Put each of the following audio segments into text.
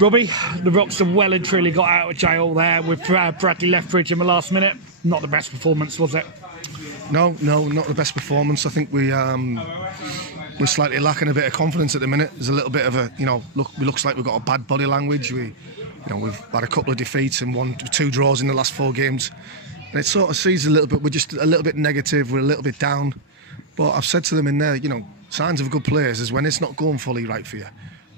Robbie, the Rocks have well and truly got out of jail there with Bradley Lethbridge in the last minute. Not the best performance, was it? No, not the best performance. I think we're slightly lacking a bit of confidence at the minute. There's a little bit of a, looks like we've got a bad body language. We've had a couple of defeats and two draws in the last 4 games. And it sort of sees a little bit, we're just a little bit negative, we're a little bit down. But I've said to them in there, signs of good players is when it's not going fully right for you.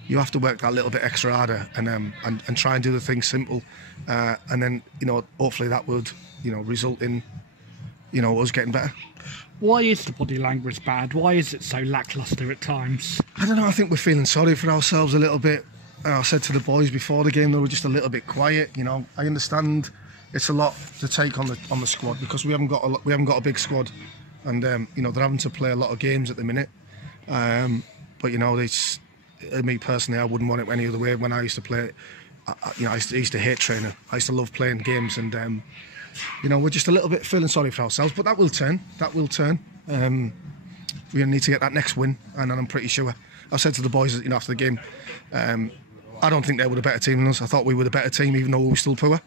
You have to work that little bit extra harder and try and do the things simple. And then, hopefully that would, result in, us getting better. Why is the body language bad? Why is it so lacklustre at times? I don't know, I think we're feeling sorry for ourselves a little bit. I said to the boys before the game they were just a little bit quiet. I understand it's a lot to take on the squad because we haven't got a big squad, and they're having to play a lot of games at the minute. But it's me personally, I wouldn't want it any other way. When I used to play, I used to hate training. I used to love playing games, and we're just a little bit feeling sorry for ourselves. But that will turn. We need to get that next win, and I'm pretty sure. I said to the boys, after the game, I don't think they were the better team than us. I thought we were the better team, even though we were still poor.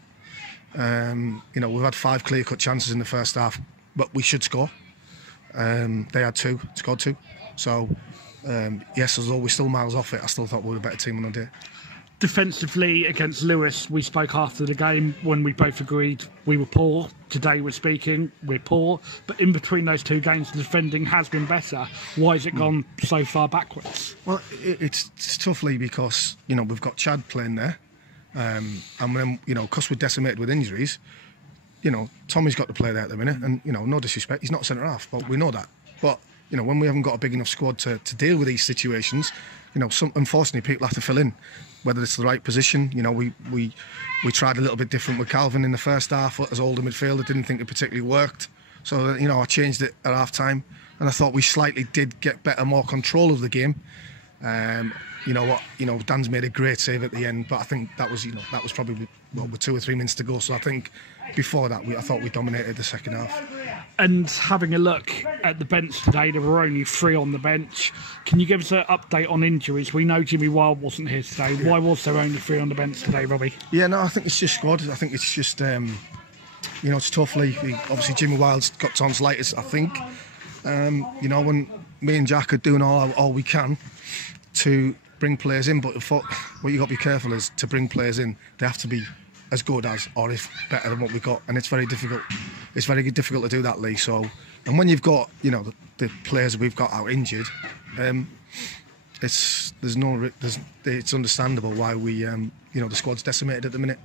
We've had 5 clear-cut chances in the first half, but we should score. They had 2, scored 2. So, yes, although we're still miles off it, I still thought we were a better team on the day. Defensively against Lewis, we spoke after the game when we both agreed we were poor. Today we're speaking, we're poor. But in between those 2 games, the defending has been better. Why has it gone so far backwards? Well, it's tough, Lee, because, we've got Chad playing there. And then, because we're decimated with injuries, Tommy's got to play there at the minute. And, no disrespect, he's not centre-half, but we know that. But, when we haven't got a big enough squad to deal with these situations, unfortunately, people have to fill in, whether it's the right position. We tried a little bit different with Calvin in the first half as holding midfielder. Didn't think it particularly worked. So, I changed it at half-time. And I thought we slightly did get more control of the game. Dan's made a great save at the end, but I think that was probably with 2 or 3 minutes to go. So I think before that, I thought we dominated the second half. And having a look at the bench today, there were only 3 on the bench. Can you give us an update on injuries? We know Jimmy Wild wasn't here today. Why was there only 3 on the bench today, Robbie? Yeah, no, I think it's just squad. I think it's just, it's tough. Obviously, Jimmy Wild's got tonsillitis, I think. When me and Jack are doing all we can to bring players in, but what you got to be careful is to bring players in, they have to be as good as, or if better than what we've got, and it's very difficult. It's very difficult to do that, Lee. So, and when you've got the players we've got out injured, it's understandable why we the squad's decimated at the minute.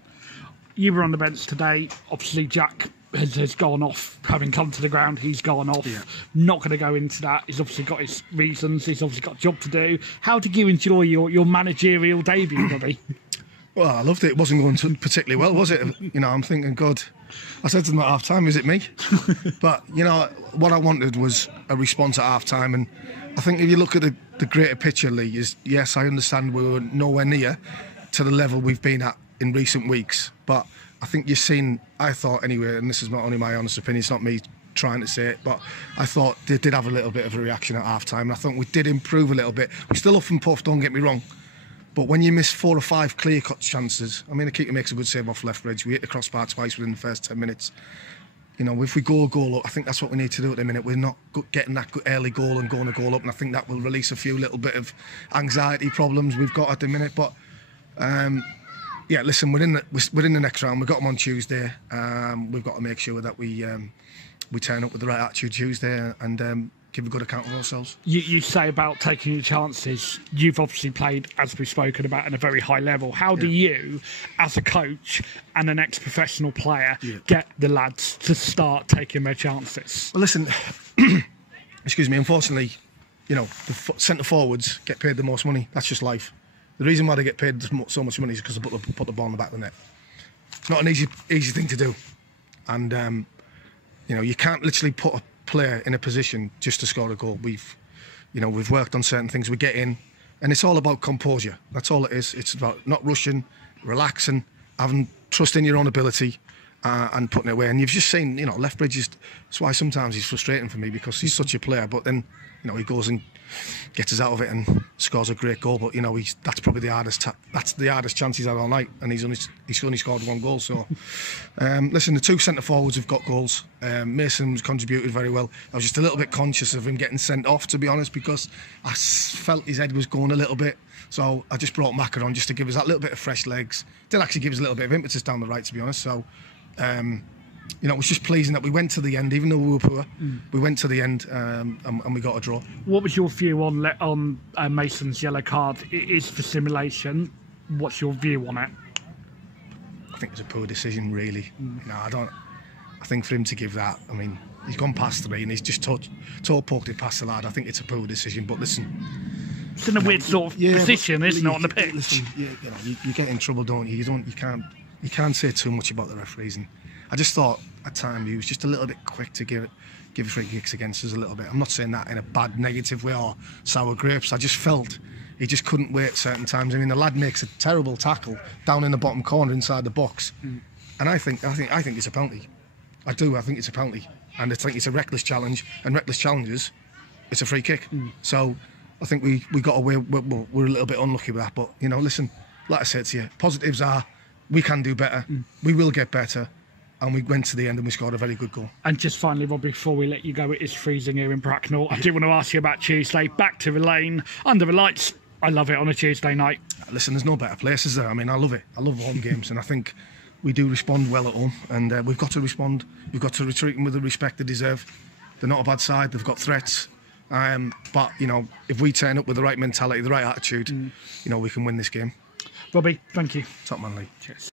You were on the bench today. Obviously, Jack has gone off, having come to the ground. He's gone off. Yeah. Not going to go into that. He's obviously got his reasons. He's obviously got a job to do. How did you enjoy your managerial debut, Robbie? Well, I loved it. It wasn't going particularly well, was it? I'm thinking, God, I said to them at half time, is it me? But, what I wanted was a response at half time. And I think if you look at the greater picture, Lee, is yes, I understand we were nowhere near to the level we've been at in recent weeks. But I think you've seen, I thought anyway, and this is not only my honest opinion, it's not me trying to say it, but I thought they did have a little bit of a reaction at half time. And I thought we did improve a little bit. We're still off and puff, don't get me wrong. But when you miss 4 or 5 clear-cut chances, the keeper makes a good save off Lethbridge. We hit the crossbar twice within the first 10 minutes. If we go a goal up, I think that's what we need to do at the minute. We're not getting that early goal and going a goal up, and I think that will release a few little bit of anxiety problems we've got at the minute. But yeah, listen, we're in the next round. We've got them on Tuesday. We've got to make sure that we turn up with the right attitude Tuesday and give a good account of ourselves. You say about taking your chances. You've obviously played, as we've spoken about, at a very high level. How do you, as a coach and an ex-professional player, get the lads to start taking their chances? Well, listen, excuse me, unfortunately, the centre forwards get paid the most money. That's just life. The reason why they get paid so much money is because they put the ball in the back of the net. It's not an easy thing to do. And, you can't literally put a player in a position just to score a goal. We've worked on certain things. We get in, and it's all about composure. That's all it is. It's about not rushing, relaxing, having trust in your own ability, and putting it away. And you've just seen, Lethbridge is. That's why sometimes he's frustrating for me because he's such a player. But then, he goes and gets us out of it and scores a great goal. But you know, that's probably the hardest chance he's had all night, and he's only scored 1 goal. So listen, the 2 centre forwards have got goals. Mason's contributed very well. I was just a little bit conscious of him getting sent off, to be honest, because I felt his head was going a little bit. So I just brought Macca on just to give us that little bit of fresh legs. Did actually give us a little bit of impetus down the right, to be honest. So you know, it was just pleasing that we went to the end, even though we were poor. We went to the end and we got a draw. What was your view on Mason's yellow card? It is for simulation. What's your view on it? I think it was a poor decision, really. You know, I think for him to give that, I mean, he's gone past 3 and he's just poked it past the lad. I think it's a poor decision. But listen, it's in a weird sort of position, isn't it, on the pitch? Listen, you get in trouble, don't you? You can't say too much about the referees. And I just thought at times he was just a little bit quick to give free kicks against us a little bit. I'm not saying that in a bad, negative way or sour grapes. I just felt he just couldn't wait certain times. I mean, the lad makes a terrible tackle down in the bottom corner inside the box, and I think it's a penalty. I do. I think it's a penalty, and I think it's a reckless challenge. And reckless challenges, it's a free kick. So I think we got away. We're a little bit unlucky with that. But you know, listen, like I said to you, positives are we can do better. We will get better. And we went to the end and we scored a very good goal. And just finally, Robbie, before we let you go, it is freezing here in Bracknell. I do want to ask you about Tuesday. Back to the lane, under the lights. I love it on a Tuesday night. Listen, there's no better places there. I mean, I love it. I love home games, and I think we do respond well at home. And we've got to respond. We've got to treat them with the respect they deserve. They're not a bad side. They've got threats. But, you know, if we turn up with the right mentality, the right attitude, you know, we can win this game. Robbie, thank you. Top man, Lee. Cheers.